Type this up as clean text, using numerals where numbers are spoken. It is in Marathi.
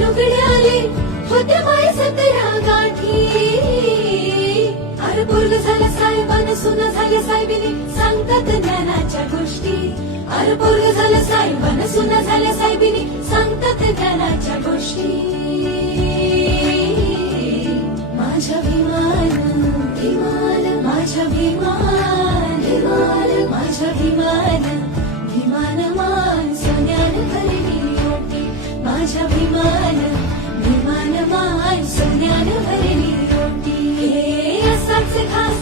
लुगडे आले होते माय 17 गाठी. अरे पोरग झालं साहेबान सुना झाले साहेबिनी सांगतात ज्ञानाच्या गोष्टी. अरे पोरग झालं साहेबान सुना झाल्या साहेबिनी सांगतात ज्ञानाच्या गोष्टी. माझ्या भीमान भीमान माझ्या भीमान भीमान माझ्या भीमान भीमान मान सोन्यान भरली ओटी. माझ्या भीमान भीमान मान सोन्यान भरली ओटी. हे असाच खास